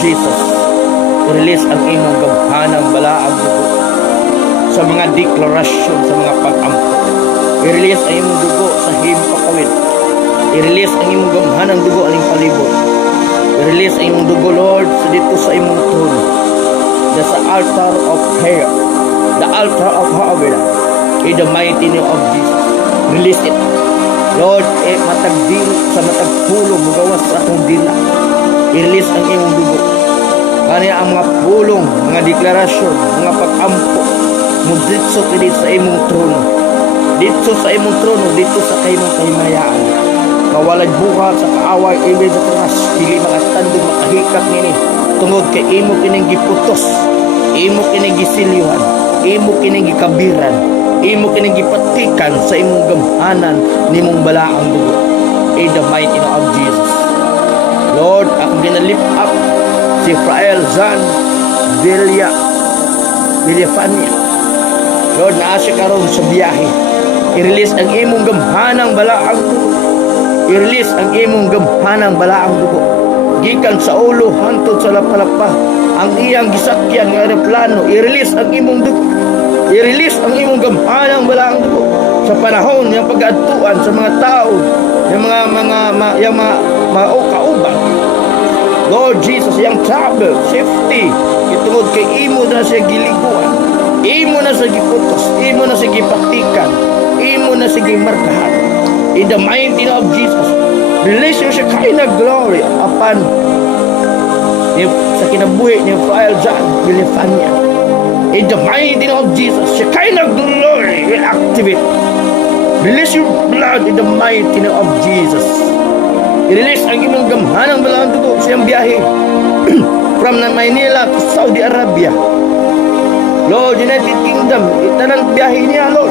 Jesus, i-release ang imong gamhanang balaang dugo sa mga deklarasyon, sa mga pag-ampo. I-release ang imong dugo sa himpapawid. I-release ang imong gamhanang dugo aning palibot. I-release ang imong dugo, Lord, sa dito sa imong trono, sa altar of prayer, the altar of heaven, in the mighty name of Jesus. Release it, Lord. Matagdil sa matagpulong mugawas sa akong dila. I-release ang imong dugo kaniya ang mga pulong, mga deklarasyon, mga pag-ampo mo dito sa imong trono, dito sa imong trono, dito sa imong kahimayaan. Mawalay buhat sa kaaway, ibig sa tunas, dili makatandog, makahikap nini tungod kay imo kining giputos, imo kining gisiliwan, imo kining gikabiran, imo kining gipatikan sa imong gamhanan nimong balaang dugo. In the mighty name of Jesus, Lord, akong ginalift up si Frael Zan Villafania. Lord, naasya karon sa biyahe. I-release ang imong gamhanang balaang dugo. I-release ang imong gamhanang balaang dugo. Gikan sa ulo hangtod sa lapalapa, ang iyang gisakyan nga eroplano, i-release ang imong dugo. I-release ang imong gamhanang balaang dugo sa panahon ng pag-adtuan sa mga tao, yung mga kauban. Lord Jesus, yung travel, safety, itungod kay imo na siya giliguan, imo na siya giputos, imo na siya gipatikan, imo na siya gimarkahan. In the mighty name of Jesus, release yung Shekinah glory upon sa kinabuhi ni Frael Zan Villafania. In the mighty name of Jesus, Shekinah glory will activate. Release your blood in the mighty name of Jesus. I-release ang imong gamhanang balaang dugo sa iyang biyahe from Manila to Saudi Arabia. Lord, United Kingdom, itanang biyahe niya, Lord.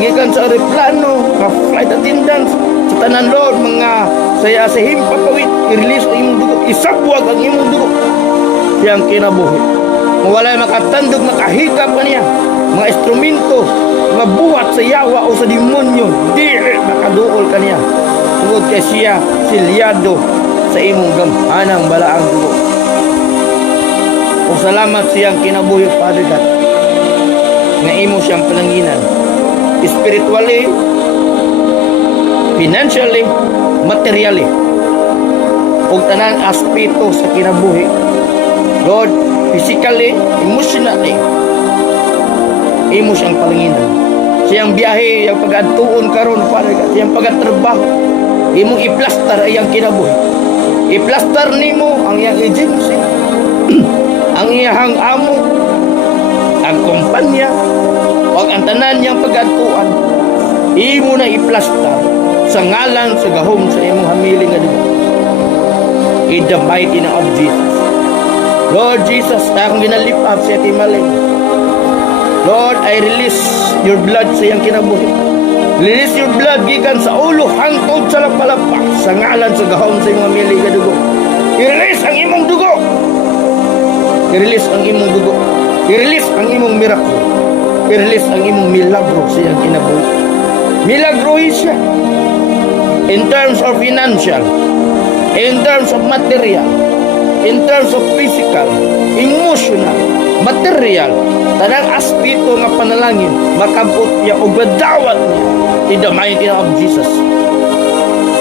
Gikan sa aeroplano, flight attendants, sa tanan, Lord, mga saya sa himpapawid, i-release ang imong dugo, isabwag ang imong dugo siyang kinabuhi. Mawalay makatandog, makahikap ka niya, mga instrumento, mga buhat sa yawa o sa demonyo, di makaduol ka niya. Tungod kay siya silyado sa imong gamhanang balaang dugo. O salamat siyang kinabuhi, Father God, nga imo siyang pananginan, spiritually, financially, materially, o tanang aspeto sa kinabuhi. Lord, physically, emotionally, imo siyang pananginan. Siyang biyahe, yung pag-adtuon karon, Father God, siyang pag-trabaho, imong i-plaster ang kinabuhi. I-plaster nimo ang iyang agency, ang iyang amo, ang kumpanya, o ang tanan niyang pag-adtuan. Imo na i-plaster sa ngalan sa gahom sa imong hamiling nga dugo. In the mighty name of Jesus. Lord Jesus, akong ginalip up sa Timaling. Lord, I release your blood sa iyang kinabuhi. Release your blood gikan sa ulo hangtod sa lapalapak sa ngalan sa gahom sa imong hamiling nga dugo. I-release ang imong dugo. I-release ang imong dugo. I-release ang imong miracle. I-release ang imong milagro sa iyang kinabuhi. Milagro siya in terms of financial, in terms of material, in terms of physical, emotional, material, tanang aspeto nga panalangin makabot niya o gadawat niya in the mighty name of Jesus.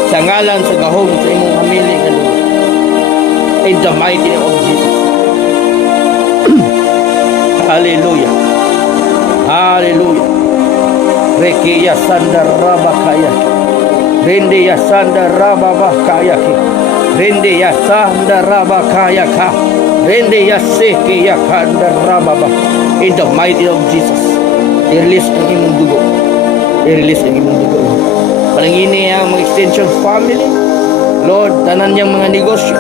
Sa ngalan sa gahom sa imong hamiling nga dugo. In the mighty name of Jesus. Hallelujah. Hallelujah. Rekiya sandar rabakaya. Rende ya sandar rabakaya. Rende ya sandar rabakaya ka. Rende ya seke ya kandar rababa. In the mighty name of Jesus. I-release ang imong dugo. I-release ang imong dugo. Panangini ang mga extension family. Lord, tanan niyang mga negosyo,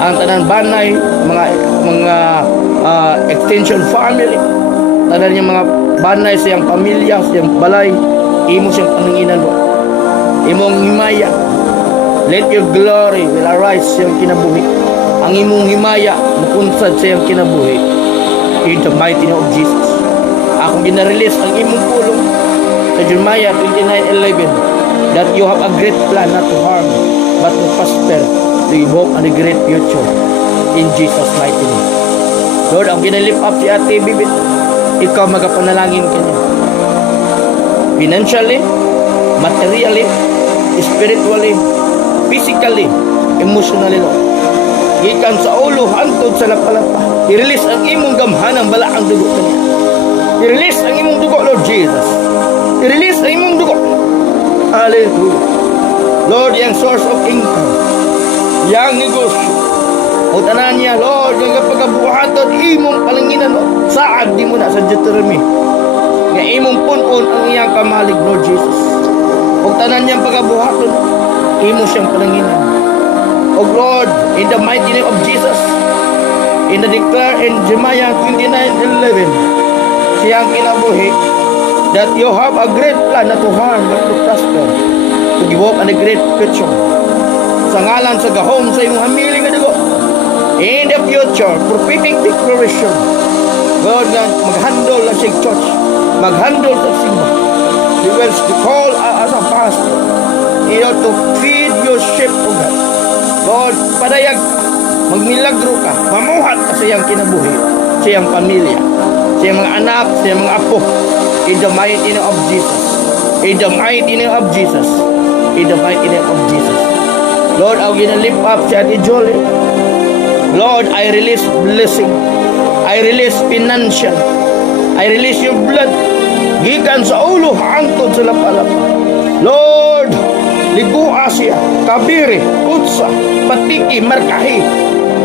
ang tanan banay, mga extension family, tanan niyang mga banay sa iyang pamilya, sa iyang balay, imo siyang pananginan, Lord. Imong himaya, let your glory will arise sa iyang kinabuhi. Ang imong himaya, mapunsad sa iyang kinabuhi. In the mighty name of Jesus. Akong ginarelease ang imong pulong sa Jeremiah 29:11, that you have a great plan not to harm but to prosper, to evoke a great future. In Jesus' mighty name. Lord, ang ginalip up si Ate Bibit, ikaw magapanalangin ka niya. Financially, materially, spiritually, physically, emotionally, Lord. Gikan sa ulo, hantod sa lapalapa. I-release ang imong gamhanang balaang dugo ka niya. I-release ang imong dugo, Lord Jesus. I-release ang imong dugo. Hallelujah. Lord, yung source of income, yung negosyo, o tanan niya, Lord, yung pagkabuhaton, imong palanginan, Lord. Saad di mo na sa Deuteronomy. Nga imong punon ang iyang kamalig, Lord Jesus. O tanan niyang pagkabuhaton, imo siyang palanginan. O Lord, in the mighty name of Jesus, in the declare in Jeremiah 29:11, siyang kinabuhi, that you have a great plan not to harm but to prosper, to give hope and a great future. Sa ngalan sa gahom sa imong hamiling nga dugo, in the future, prophetic declaration, God, mag-handle na siya church, mag-handle sa simba. You will call as a pastor, you know, to feed your sheep, O God. Lord, padayag, magmilagro ka, mamuhat ka sa iyang kinabuhi, sa iyang pamilya, sa iyang mga anak, sa iyang mga apo, in the mighty name of Jesus, in the mighty name of Jesus, in the mighty name of Jesus. Lord, I'm gonna lift up si Ate Jolie. Lord, I release blessing, I release financial, I release your blood, gikan sa ulo, hangtod sa lapalapa. Lord, ligua siya, kabiri, utsa, patiki, markahi,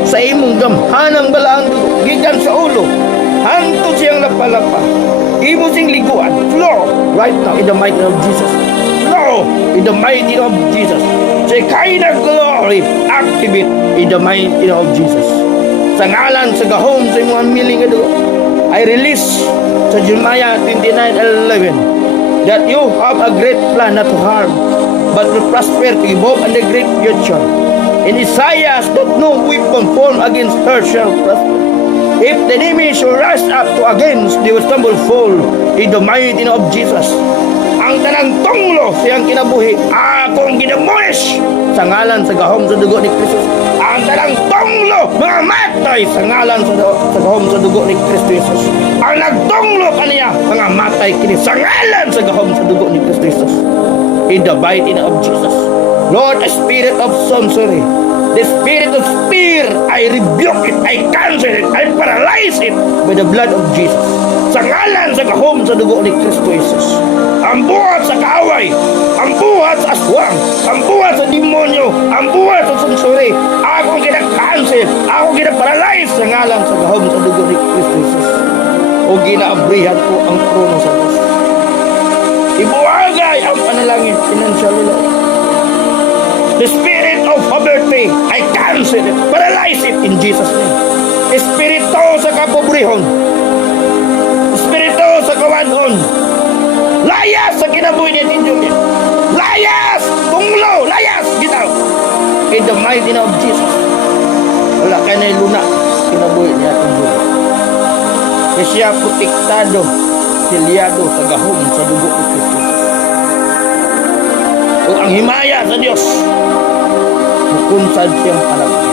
sa imong gamhanang balaang dugo, gikan sa ulo, hantod siyang lapalapa. Imo sing liguan, flow, right now, in the mighty name of Jesus. Flow, in the mighty name of Jesus. Shekinah glory, activate, in the mighty name of Jesus. Sa ngalan, sa gahom, sa imong miling dugo, I release sa Jeremiah 29:11, that you have a great plan not to harm, but to prosper, to give hope and a great future. In Isaiah, that no weapon formed against her shall prosper. If the enemy shall rise up to against, they will stumble, fall, in the mighty name of Jesus. Ang tanang tunglo siyang kinabuhi, akong ginamulis sa ngalan sa gahom sa dugo ni Kristus. Ang tanang tunglo, mga matay sa ngalan sa gahom sa dugo ni Kristo Jesus. Ang nagtunglo kaniya, mga matay kini sa ngalan sa gahom sa dugo ni Kristo Jesus. In the mighty name of Jesus. Lord, a spirit of sorcery, the spirit of fear, I rebuke it, I cancel it, I paralyze it by the blood of Jesus. Sa ngalan sa gahom sa dugo ni Kristo Jesus. Ang buhat sa kaaway, ang buhat sa aswang, ang buhat sa demonyo, ang buhat sa sorcery, akong gina-cancel, akong gina-paralyze sa ngalan sa gahom sa dugo ni Kristo Jesus. O ginaabrihan ko ang trono sa Diyos. Ibuagay ang panalangin, financially, Lord. The spirit of poverty, I cancel it, paralyze it in Jesus' name. Espiritu sa kapobrehon, espiritu sa kawanon, layas sa kinabuhi ni Tinjong, layas, tunglo, layas, gitaw. In the mighty name of Jesus. Wala ka na luna, kinabuhi niya Tinjong. Kasi siya protektado, silyado sa gahom sa dugo ni Kristo. O ang himaya sa Diyos, mukunsad siyang panagay.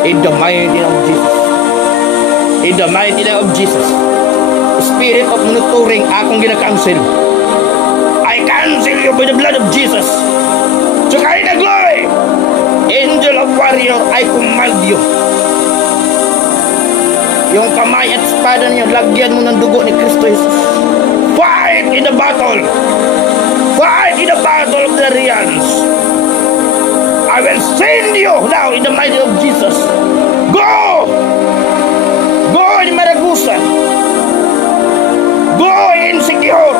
In the mighty name of Jesus. In the mighty name of Jesus. Spirit of monitoring, akong gina-cancel. I cancel you by the blood of Jesus. Shekinah glory, angel of warrior, I command you. Yung kamay at espada niyo, lagyan mo ng dugo ni Kristo Jesus. Fight in the battle. Fight in the battle of the realms. I will send you now in the mighty name of Jesus. Go! Go in Maragusan. Go in Siquijor.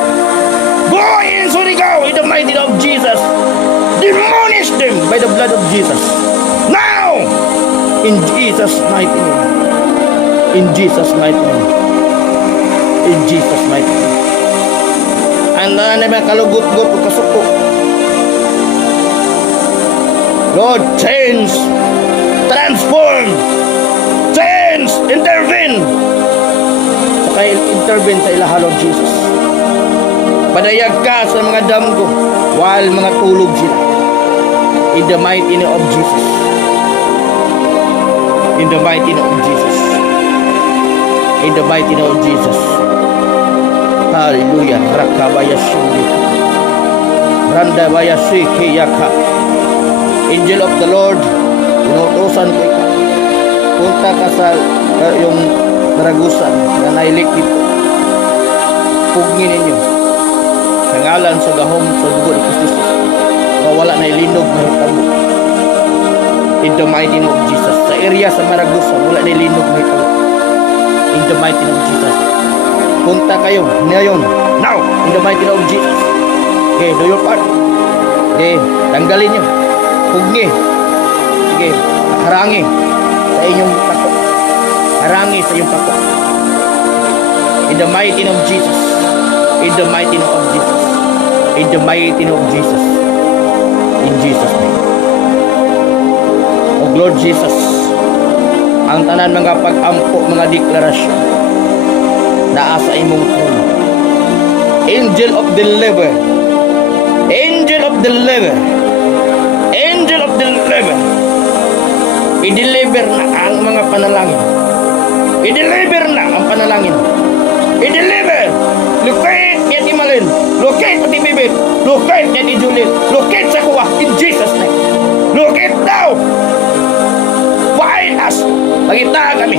Go in Surigao in the mighty name of Jesus. Demolish them by the blood of Jesus. Now! In Jesus' mighty name. In Jesus' mighty name. In Jesus' mighty name. Ang naman kalugot-gut o kasuko. Lord, change, transform, change, intervene. Saka intervene sa ilaha, Lord Jesus. Padayag ka sa mga damgo while mga tulog sila. In the mighty name of Jesus. In the mighty name of Jesus. In the mighty name of Jesus. Hallelujah. Rakabaya Shindi. Randabaya Shiki Yaka. Angel of the Lord, inutusan ko ikaw. Punta ka sa yung Maragusan na nailik dito. Pugnin ninyo. Sa ngalan sa gahom sa dugo ni Kristus. Wala na ilinog na hitabo. In the mighty name of Jesus. Sa area sa Maragusan, wala na ilinog na hitabo. In the mighty name of Jesus. Punta kayo ngayon. Now, in the mighty name of Jesus. Okay, do your part. Okay, tanggalin nyo. Pugni. Sige, harangi sa inyong pako. Harangi sa inyong pako. In the mighty name of Jesus. In the mighty name of Jesus. In the mighty name of Jesus. In Jesus' name. O Lord Jesus, ang tanan mga pag-ampo, mga deklarasyon naa sa imong trono. Angel of deliver. Angel of deliver. Angel of deliver. I-deliver na ang mga panalangin. I-deliver na ang panalangin. I-deliver. Locate yan imalin. Locate pati bibit. Locate yan ijulit. Locate sa kuwa. In Jesus' name. Locate now. Find us. Pagita kami.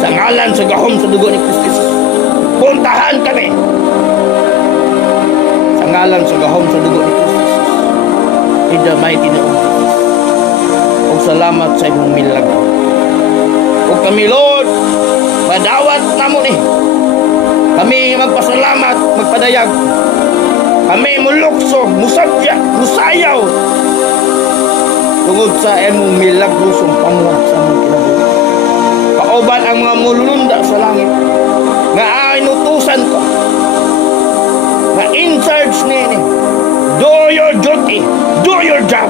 Sa ngalan, sa gahom, sa dugo ni Kristus. Puntahan kami. Sa ngalan, sa gahom, sa dugo ni Kristus. In the mighty name of Jesus. O salamat sa imong milagro. O kami, Lord, madawat namo ni. Kami magpasalamat, magpadayag. Kami mulukso, musadya, musayaw. Tungod sa imong milagrosong pamuhat sa among kinabuhi. Kauban ang mga mulunda sa langit. Nga inutusan ko. Nga in charge nini. Do your duty. Do your job.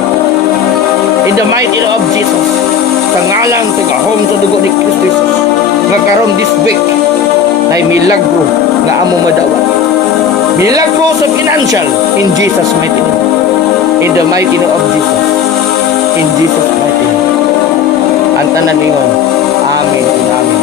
In the mighty name of Jesus. Sa ngalan, sa gahom, sa dugo ni Kristus. Nga karon this week. Ay milagro nga among madawat. Milagro sa financial. In Jesus' mighty name. In the mighty name of Jesus. In Jesus' mighty name. Ang tanan ningon. Amen. Amen.